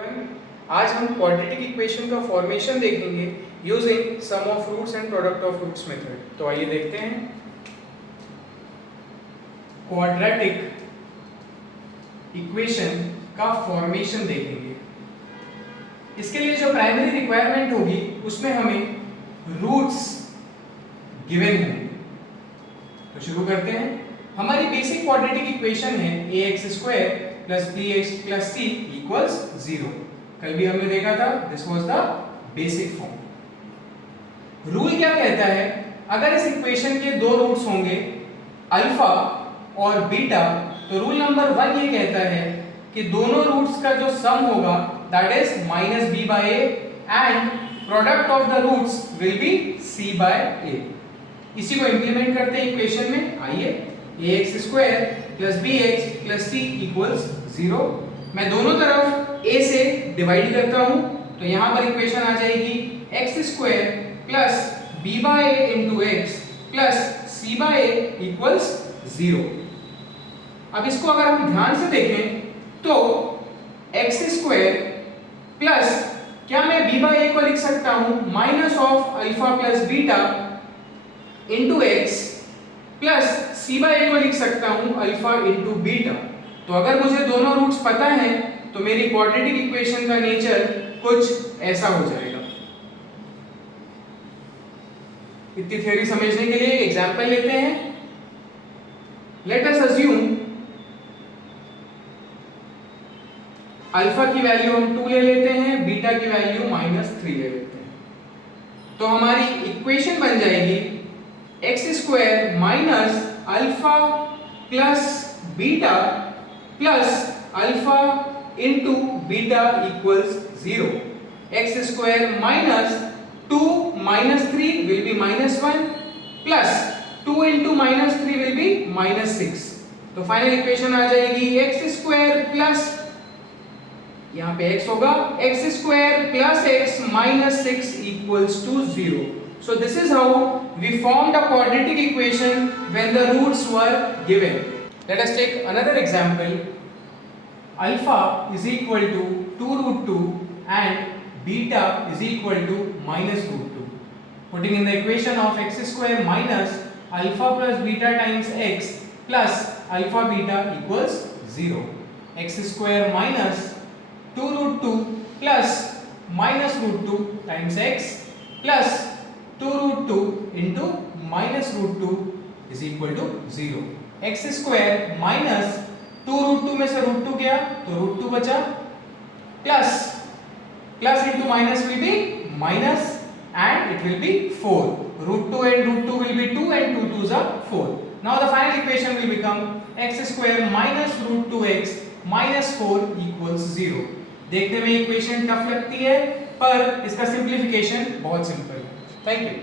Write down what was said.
आज हम quadratic equation का फॉर्मेशन देखेंगे using sum of roots and product of roots method. तो आइए देखते हैं क्वाड्रेटिक इक्वेशन का फॉर्मेशन देखेंगे। इसके लिए जो प्राइमरी रिक्वायरमेंट होगी उसमें हमें रूट्स गिवन होंगे। तो शुरू करते हैं। हमारी बेसिक क्वाड्रेटिक इक्वेशन है ax² + bx + c = 0। कल भी हमने देखा था, this was the basic form. Rule क्या कहता है, अगर इस इक्वेशन के दो रूट्स होंगे अल्फा और बीटा, तो रूल नंबर 1 ये कहता है कि दोनों रूट्स का जो सम होगा that is -b/a and product of the roots will be c/a। इसी को इंप्लीमेंट करते हैं इक्वेशन में। आइए, ax² + bx + c = 0। मैं दोनों तरफ a से डिवाइड करता हूं, तो यहां पर इक्वेशन आ जाएगी x² + b/a * x + c/a = 0। अब इसको अगर हम ध्यान से देखें तो x² प्लस, क्या मैं b/a को लिख सकता हूं -α + बीटा * x प्लस c/a को लिख सकता हूं अल्फा * बीटा। तो अगर मुझे दोनों रूट्स पता हैं तो मेरी क्वाड्रेटिक इक्वेशन का नेचर कुछ ऐसा हो जाएगा। इतनी थ्योरी समझने के लिए एक एग्जांपल लेते हैं। लेट अस अज्यूम अल्फा की वैल्यू हम 2 ले लेते हैं, बीटा की वैल्यू -3 ले लेते हैं। तो हमारी इक्वेशन बन जाएगी x² - alpha plus beta plus alpha into beta equals 0। x² - 2 - 3 will be -1 plus 2 into -3 will be -6। तो फाइनल इक्वेशन आ जाएगी x² प्लस, यहाँ पे x होगा, x² plus x minus 6 equals to 0। So this is how we formed a quadratic equation when the roots were given। Let us take another example। Alpha is equal to 2√2 and beta is equal to -√2। Putting in the equation of x² minus alpha plus beta times x plus alpha beta equals 0। x² minus 2√2 plus -√2 times x plus 2√2 into -√2 is equal to 0। x² minus 2√2 में से √2 गया तो √2 बचा, plus into minus will be minus and it will be 4। √2 and √2 will be 2 and 2 2s are 4। Now the final equation will become x² minus √2x minus 4 equals 0। देखने में equation tough लगती है पर इसका सिंप्लीफिकेशन बहुत सिंपल है। Thank you.